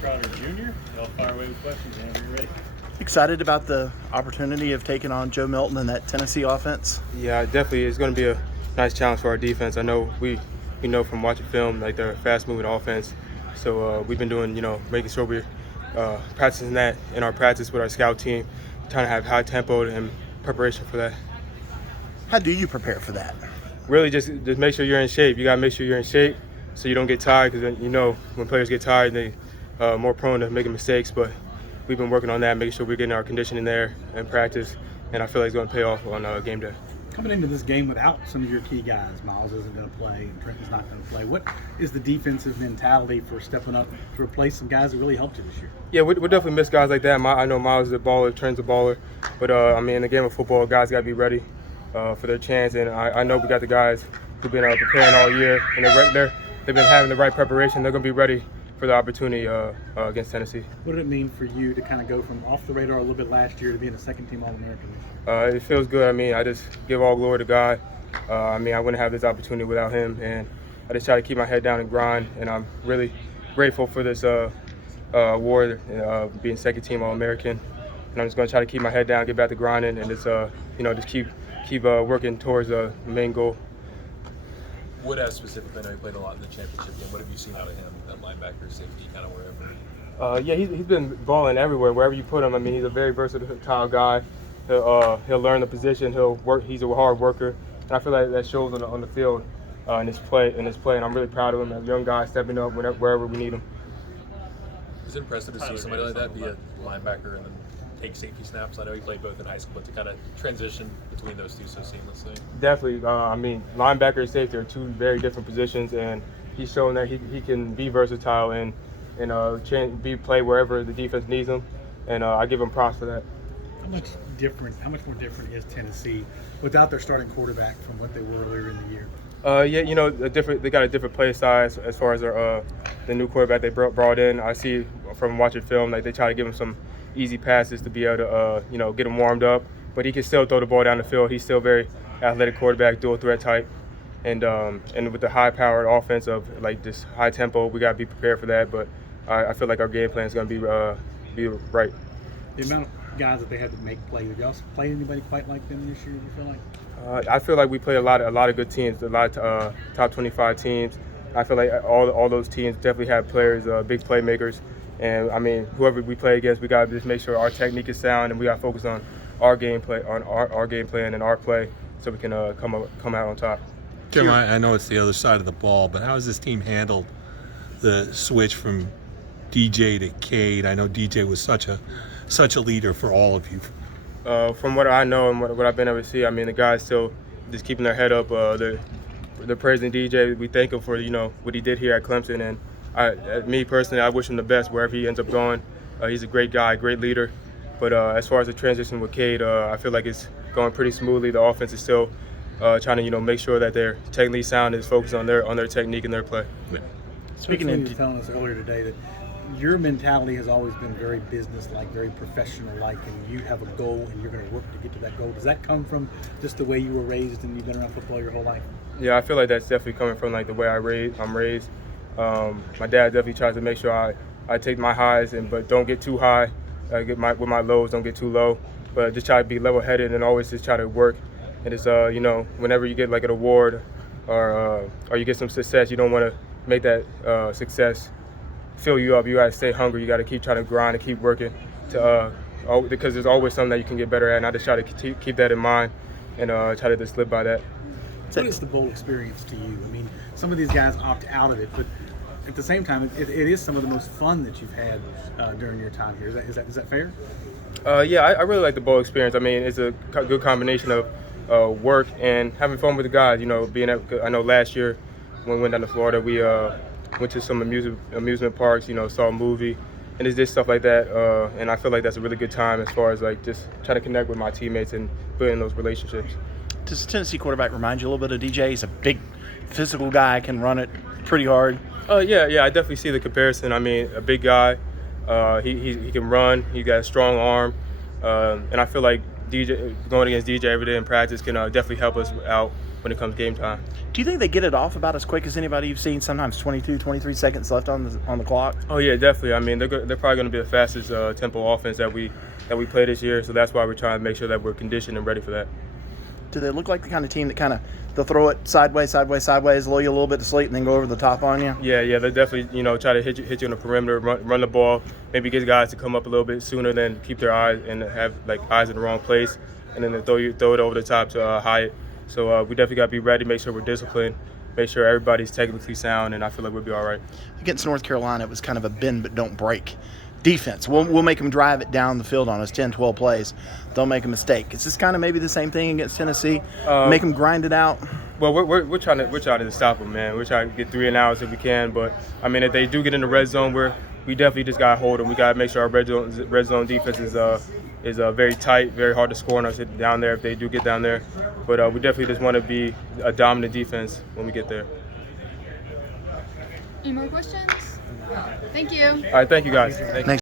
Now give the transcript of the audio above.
Trotter Jr. I'll fire away with questions whenever you're ready. Excited about the opportunity of taking on Joe Milton and that Tennessee offense? Yeah, definitely. It's going to be a nice challenge for our defense. I know we know from watching film, like they're a fast-moving offense. So we've been doing, making sure we're practicing that in our practice with our scout team, trying to have high tempo and preparation for that. How do you prepare for that? Really just make sure you're in shape. You got to make sure you're in shape so you don't get tired, because when players get tired, they more prone to making mistakes. But we've been working on that, making sure we're getting our conditioning there and practice, and I feel like it's going to pay off on game day. Coming into this game without some of your key guys, Miles isn't going to play and Trenton's not going to play. What is the defensive mentality for stepping up to replace some guys that really helped you this year? Yeah, we definitely miss guys like that. I know Miles is a baller, Trent's a baller, but in the game of football, guys got to be ready for their chance, and I know we got the guys who've been preparing all year, and they've been having the right preparation. They're going to be ready for the opportunity against Tennessee. What did it mean for you to kind of go from off the radar a little bit last year to being a second-team All-American? It feels good. I just give all glory to God. I wouldn't have this opportunity without him, and I just try to keep my head down and grind, and I'm really grateful for this award, being second-team All-American. And I'm just going to try to keep my head down, get back to grinding, and just keep working towards the main goal. Wood has specifically, I know he played a lot in the championship game. What have you seen out of him, that linebacker, safety, kind of wherever? He's been balling everywhere, wherever you put him. He's a very versatile guy. He'll learn the position. He'll work. He's a hard worker, and I feel like that shows on the field in his play. And I'm really proud of him. A young guy stepping up wherever we need him. Is it impressive to see somebody like that be a linebacker and then take safety snaps? I know he played both in high school, but to kind of transition between those two so seamlessly. Definitely. Linebacker and safety are two very different positions, and he's shown that he can be versatile and play wherever the defense needs him, and I give him props for that. How much more different is Tennessee without their starting quarterback from what they were earlier in the year? They got a different play size as far as the new quarterback they brought in. I see from watching film, like they try to give him some easy passes to be able to get him warmed up, but he can still throw the ball down the field. He's still very athletic quarterback, dual threat type, and with the high powered offense of like this high tempo, we got to be prepared for that. But I feel like our game plan is going to be right. The amount of guys that they had to make play, did y'all play anybody quite like them this year? Do you feel like? I feel like we play a lot of good teams, a lot of top 25 teams. I feel like all those teams definitely have players, big playmakers. And whoever we play against, we gotta just make sure our technique is sound, and we gotta focus on our game play, on our game plan and our play, so we can come out on top. Jim, I know it's the other side of the ball, but how has this team handled the switch from DJ to Cade? I know DJ was such a leader for all of you. From what I know and what I've been able to see, the guys still just keeping their head up. They're praising DJ. We thank him for what he did here at Clemson, and me personally, I wish him the best wherever he ends up going. He's a great guy, great leader. But as far as the transition with Cade, I feel like it's going pretty smoothly. The offense is still trying to make sure that they're technically sound and is focused on their technique and their play. Yeah. Speaking of, you were telling us earlier today that your mentality has always been very business-like, very professional-like, and you have a goal and you're going to work to get to that goal. Does that come from just the way you were raised and you've been around football your whole life? Yeah, I feel like that's definitely coming from like the way I'm raised. My dad definitely tries to make sure I take my highs but don't get too high. With my lows, don't get too low. But just try to be level-headed and always just try to work. And it's whenever you get like an award or you get some success, you don't want to make that success fill you up. You got to stay hungry. You got to keep trying to grind and keep working because there's always something that you can get better at. And I just try to keep that in mind and try to just live by that. What is the bowl experience to you? Some of these guys opt out of it, but at the same time, it is some of the most fun that you've had during your time here. Is that fair? I really like the bowl experience. It's a good combination of work and having fun with the guys. I know last year when we went down to Florida, we went to some amusement parks. Saw a movie, and it's just stuff like that. And I feel like that's a really good time as far as like just trying to connect with my teammates and building those relationships. Does the Tennessee quarterback remind you a little bit of DJ? He's a big, physical guy, can run it pretty hard. Yeah, I definitely see the comparison. A big guy. He can run. He got a strong arm, and I feel like DJ going against DJ every day in practice can definitely help us out when it comes game time. Do you think they get it off about as quick as anybody you've seen? Sometimes 22, 23 seconds left on the clock. Oh yeah, definitely. I mean, they're probably going to be the fastest tempo offense that we play this year. So that's why we're trying to make sure that we're conditioned and ready for that. Do they look like the kind of team that they'll throw it sideways, lull you a little bit to sleep, and then go over the top on you? Yeah, they definitely try to hit you on the perimeter, run the ball, maybe get guys to come up a little bit sooner than keep their eyes and have eyes in the wrong place, and then they throw it over the top to Hyatt. So we definitely got to be ready, make sure we're disciplined, make sure everybody's technically sound, and I feel like we'll be all right. Against North Carolina, it was kind of a bend but don't break defense. We'll make them drive it down the field on us 10, 12 plays. Don't make a mistake. Is this kind of maybe the same thing against Tennessee? Make them grind it out? Well, we're trying to stop them, man. We're trying to get 3 and outs if we can. But I mean, if they do get in the red zone, we definitely just gotta hold them. We gotta make sure our red zone defense is very tight, very hard to score on us down there if they do get down there. But we definitely just want to be a dominant defense when we get there. Any more questions? Thank you. All right, thank you guys. Thanks.